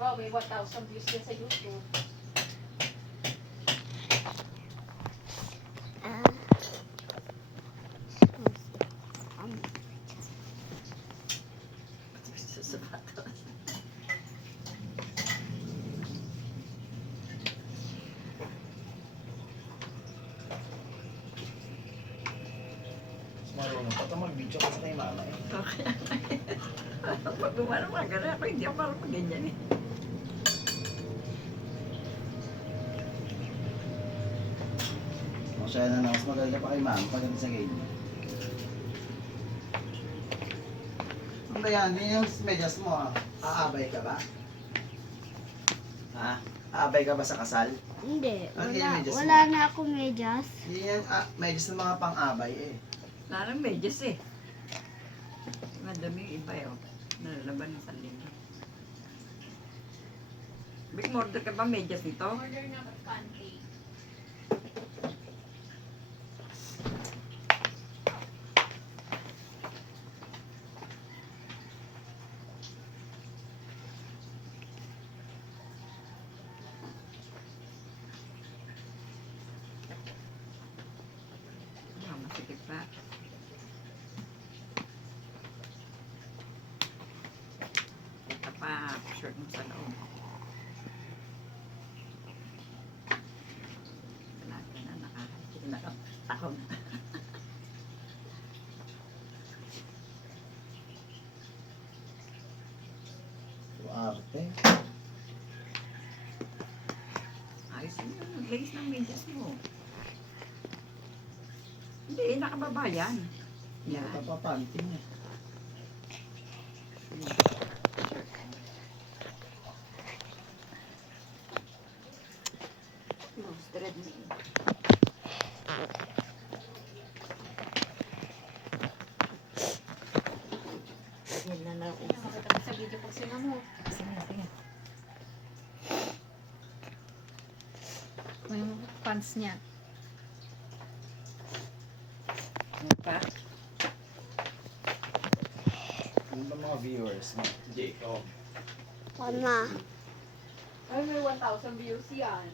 Wow, may 1,000 views din sa YouTube. Sa sapatos. Marunong pa ito mag-video kasi kay mama eh. Okay. Pag gumano ka gano'n, ako hindi ako marunong ganyan eh. Masaya na mas magaling ka pa kay mama pag sa ganyan. Ang bayan, yun yung medyas mo ah. Aabay ka ba? Ha? Aabay ka ba sa kasal? Hindi. Ano Wala, yung medyas wala mo? na akong medyas. Yun yung medyas ng mga pang-abay eh. Larang medyas eh. Madami yung iba eh. Nalalaban ng salino. Big order ka ba medyas nito? Order na pancake. Masikip pa. Ito pa, shirt mo sa loob. Talaga na nakatakot. Arte. Ayos yun yung nag-lace ng medyas mo. Hindi, nakababa yan. Yan. Yan. Papapantin eh. Close thread mo eh. Yan na lang. Nakakita ko sa video pag sino mo. Sige, sige. Yung pants niya. Ano pa? Ano ba mga viewers mo? Jacob. Mama. Ay, may 1,000 views yan.